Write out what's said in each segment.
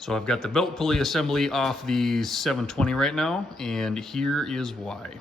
So I've got the belt pulley assembly off the 720 right now, and here is why.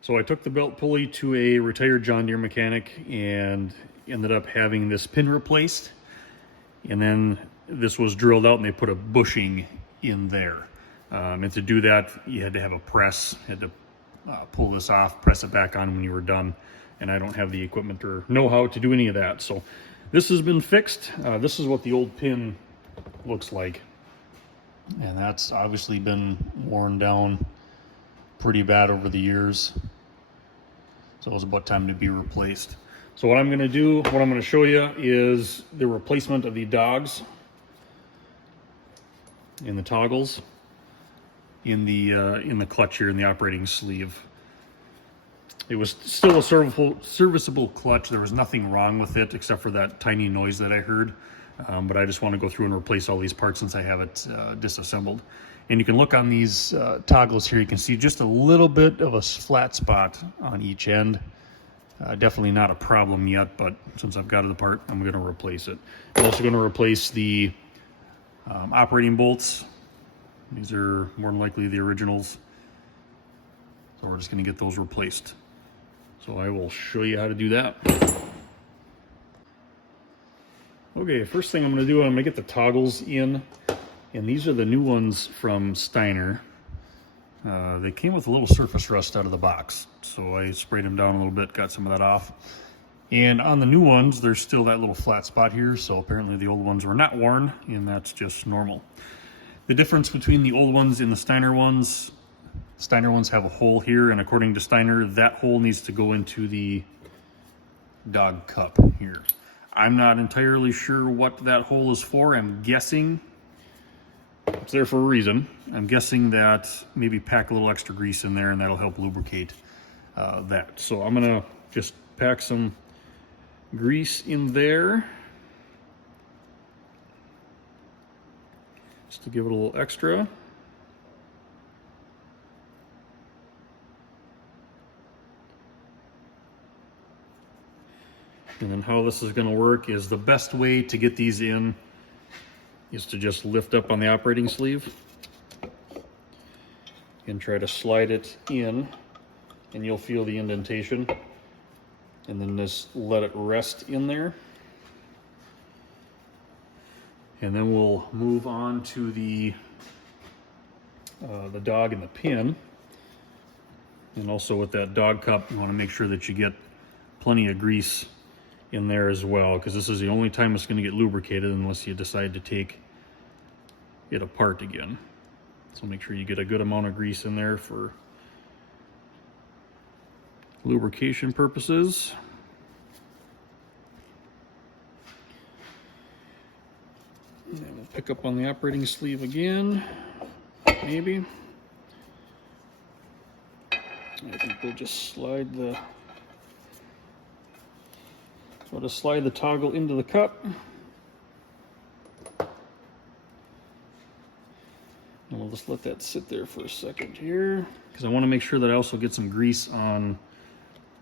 So I took the belt pulley to a retired John Deere mechanic and ended up having this pin replaced. And then this was drilled out and they put a bushing in there. And to do that, you had to have a press, had to pull this off, press it back on when you were done. And I don't have the equipment or know-how to do any of that. So this has been fixed. This is what the old pin looks like. And that's obviously been worn down pretty bad over the years. So it was about time to be replaced. So what I'm going to do, what I'm going to show you is the replacement of the dogs and the toggles in the clutch here in the operating sleeve. It was still a serviceable clutch. There was nothing wrong with it except for that tiny noise that I heard. But I just want to go through and replace all these parts since I have it disassembled. And you can look on these toggles here, you can see just a little bit of a flat spot on each end. Definitely not a problem yet, but since I've got it apart, I'm going to replace it. I'm also going to replace the operating bolts. These are more than likely the originals. So we're just going to get those replaced. So I will show you how to do that. Okay, first thing I'm going to do, I'm going to get the toggles in. And these are the new ones from Steiner. They came with a little surface rust out of the box. So I sprayed them down a little bit, got some of that off. And on the new ones, there's still that little flat spot here. So apparently the old ones were not worn, and that's just normal. The difference between the old ones and the Steiner ones have a hole here. And according to Steiner, that hole needs to go into the dog cup here. I'm not entirely sure what that hole is for. I'm guessing it's there for a reason. I'm guessing that maybe pack a little extra grease in there and that'll help lubricate that. So I'm gonna just pack some grease in there just to give it a little extra. And then how this is going to work is the best way to get these in is to just lift up on the operating sleeve and try to slide it in, and you'll feel the indentation. And then just let it rest in there. And then we'll move on to the dog and the pin. And also with that dog cup, you want to make sure that you get plenty of grease in there as well, because this is the only time it's going to get lubricated unless you decide to take it apart again. So make sure you get a good amount of grease in there for lubrication purposes. And then we'll pick up on the operating sleeve again, maybe. I think we'll just slide the toggle into the cup. And we'll just let that sit there for a second here, because I want to make sure that I also get some grease on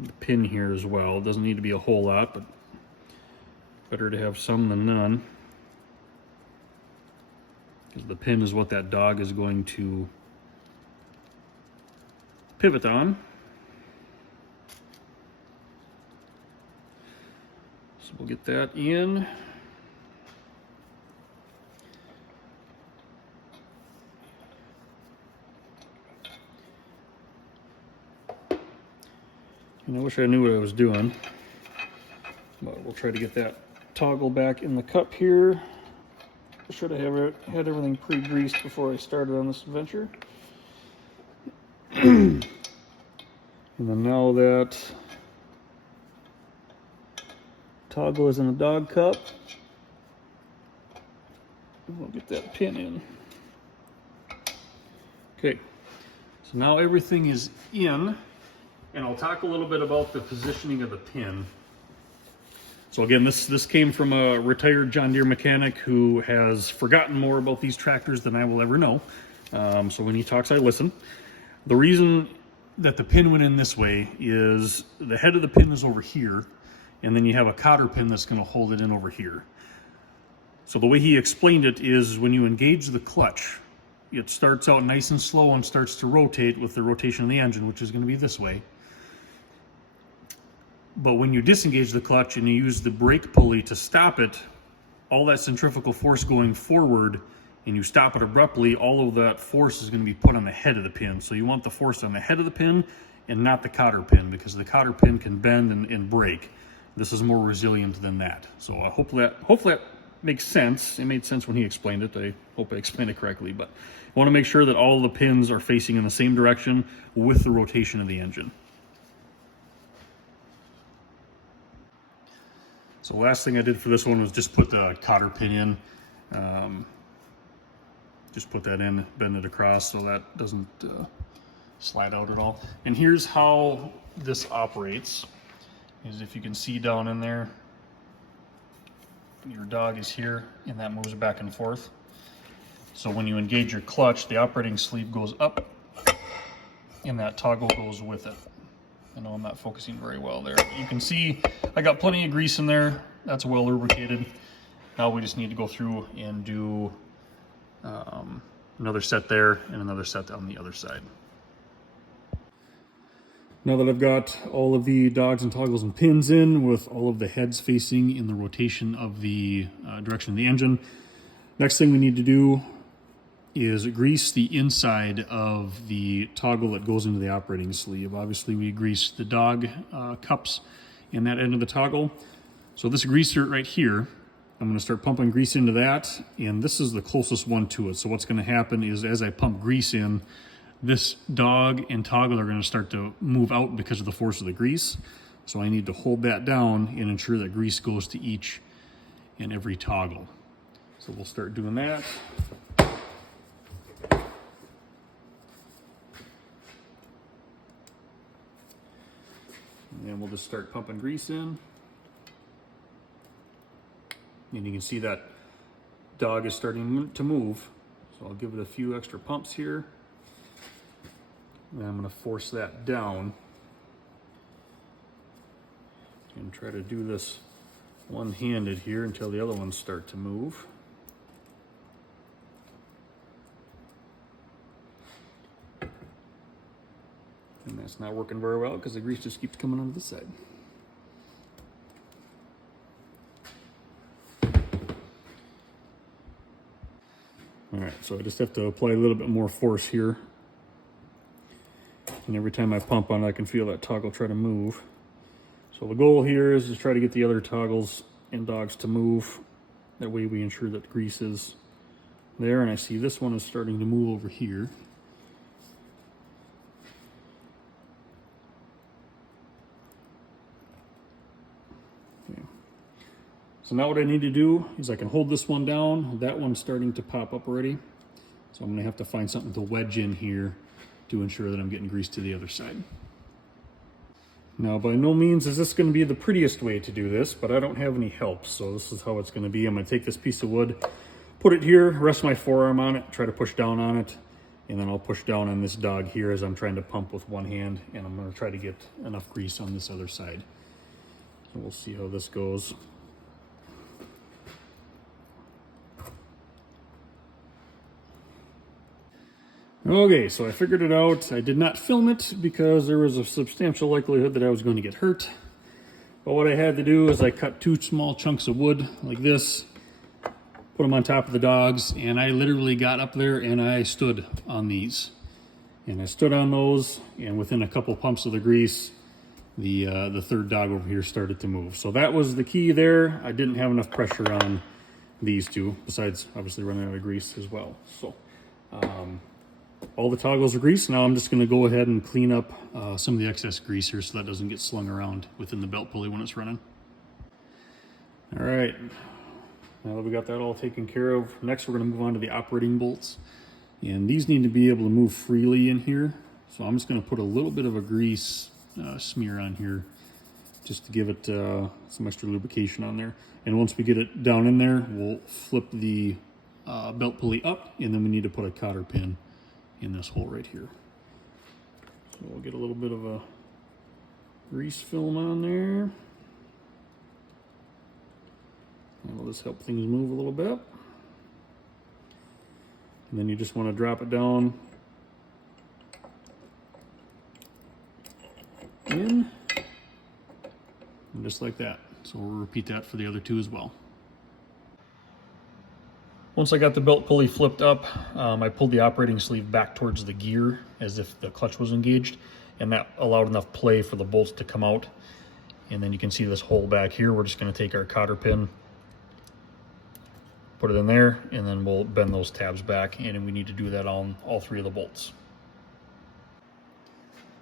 the pin here as well. It doesn't need to be a whole lot, but better to have some than none, because the pin is what that dog is going to pivot on. So we'll get that in. And I wish I knew what I was doing, but we'll try to get that toggle back in the cup here. I should have had everything pre-greased before I started on this adventure. And then now that toggle is in the dog cup, we'll get that pin in. Okay, so now everything is in, and I'll talk a little bit about the positioning of the pin. So again, this came from a retired John Deere mechanic who has forgotten more about these tractors than I will ever know. So when he talks, I listen. The reason that the pin went in this way is the head of the pin is over here, and then you have a cotter pin that's going to hold it in over here. So the way he explained it is when you engage the clutch, it starts out nice and slow and starts to rotate with the rotation of the engine, which is going to be this way. But when you disengage the clutch and you use the brake pulley to stop it, all that centrifugal force going forward, and you stop it abruptly, all of that force is going to be put on the head of the pin. So you want the force on the head of the pin and not the cotter pin, because the cotter pin can bend and break. This is more resilient than that. So hopefully that makes sense. It made sense when he explained it. I hope I explained it correctly, but I want to make sure that all the pins are facing in the same direction with the rotation of the engine. So the last thing I did for this one was just put the cotter pin in. Just put that in, bend it across so that doesn't slide out at all. And here's how this operates, is if you can see down in there, your dog is here and that moves back and forth. So when you engage your clutch, the operating sleeve goes up and that toggle goes with it. I know I'm not focusing very well there. But you can see I got plenty of grease in there. That's well lubricated. Now we just need to go through and do another set there and another set on the other side. Now that I've got all of the dogs and toggles and pins in with all of the heads facing in the rotation of the direction of the engine, next thing we need to do is grease the inside of the toggle that goes into the operating sleeve. Obviously we grease the dog cups in that end of the toggle. So this greaser right here, I'm going to start pumping grease into that, and this is the closest one to it. So what's going to happen is as I pump grease in, this dog and toggle are going to start to move out because of the force of the grease. So I need to hold that down and ensure that grease goes to each and every toggle. So we'll start doing that. And we'll just start pumping grease in. And you can see that dog is starting to move. So I'll give it a few extra pumps here. And I'm going to force that down. And try to do this one-handed here until the other ones start to move. And that's not working very well because the grease just keeps coming onto this side. All right, so I just have to apply a little bit more force here. And every time I pump on it, I can feel that toggle try to move. So the goal here is to try to get the other toggles and dogs to move. That way we ensure that the grease is there. And I see this one is starting to move over here. So now what I need to do is I can hold this one down. That one's starting to pop up already. So I'm going to have to find something to wedge in here to ensure that I'm getting grease to the other side. Now, by no means is this going to be the prettiest way to do this, but I don't have any help. So this is how it's going to be. I'm going to take this piece of wood, put it here, rest my forearm on it, try to push down on it, and then I'll push down on this dog here as I'm trying to pump with one hand, and I'm going to try to get enough grease on this other side. So we'll see how this goes. Okay, so I figured it out. I did not film it because there was a substantial likelihood that I was going to get hurt. But what I had to do is I cut 2 small chunks of wood like this, put them on top of the dogs, and I literally got up there and I stood on these. And I stood on those, and within a couple pumps of the grease, the third dog over here started to move. So that was the key there. I didn't have enough pressure on these two, besides obviously running out of grease as well. So all the toggles are greased. Now I'm just going to go ahead and clean up some of the excess grease here so that doesn't get slung around within the belt pulley when it's running. All right, now that we got that all taken care of, next we're going to move on to the operating bolts. And these need to be able to move freely in here. So I'm just going to put a little bit of a grease smear on here just to give it some extra lubrication on there. And once we get it down in there, we'll flip the belt pulley up, and then we need to put a cotter pin in this hole right here. So we'll get a little bit of a grease film on there. That'll just help things move a little bit. And then you just want to drop it down in, and just like that. So we'll repeat that for the other two as well. Once I got the belt pulley flipped up, I pulled the operating sleeve back towards the gear as if the clutch was engaged, and that allowed enough play for the bolts to come out. And then you can see this hole back here. We're just going to take our cotter pin, put it in there, and then we'll bend those tabs back, and we need to do that on all three of the bolts.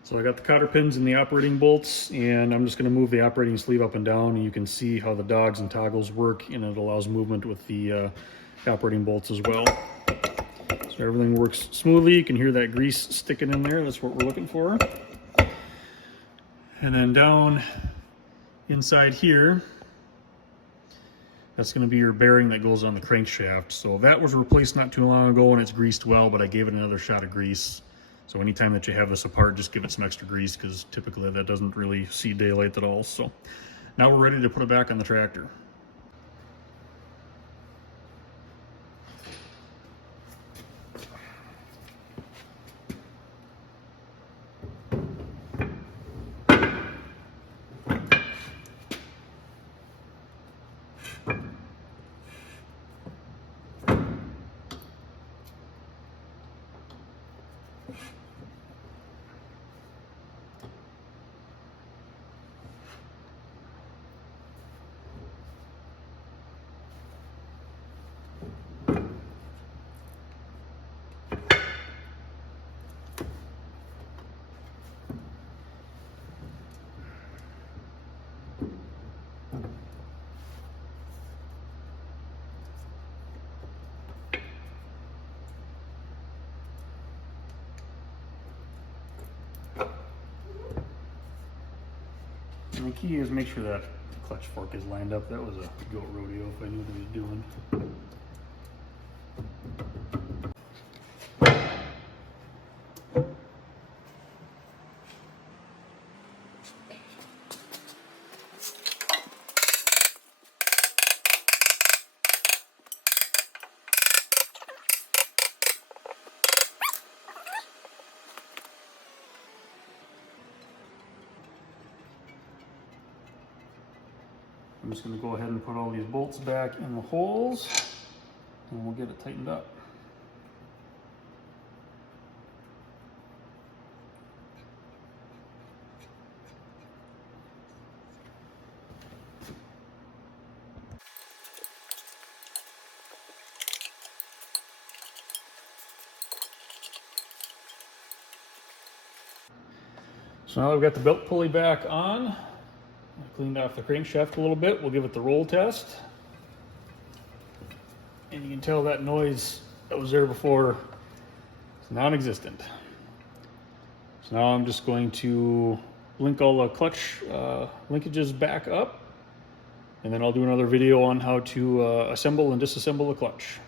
So I got the cotter pins and the operating bolts, and I'm just going to move the operating sleeve up and down, and you can see how the dogs and toggles work, and it allows movement with the operating bolts as well. So everything works smoothly. You can hear that grease sticking in there. That's what we're looking for. And then down inside here, that's going to be your bearing that goes on the crankshaft. So that was replaced not too long ago, and it's greased well, but I gave it another shot of grease. So anytime that you have this apart, just give it some extra grease, because typically that doesn't really see daylight at all. So now we're ready to put it back on the tractor. And the key is make sure that the clutch fork is lined up. That was a goat rodeo if I knew what I was doing. I'm just going to go ahead and put all these bolts back in the holes, and we'll get it tightened up. So now we've got the belt pulley back on. I cleaned off the crankshaft a little bit. We'll give it the roll test. And you can tell that noise that was there before is non-existent. So now I'm just going to link all the clutch linkages back up, and then I'll do another video on how to assemble and disassemble the clutch.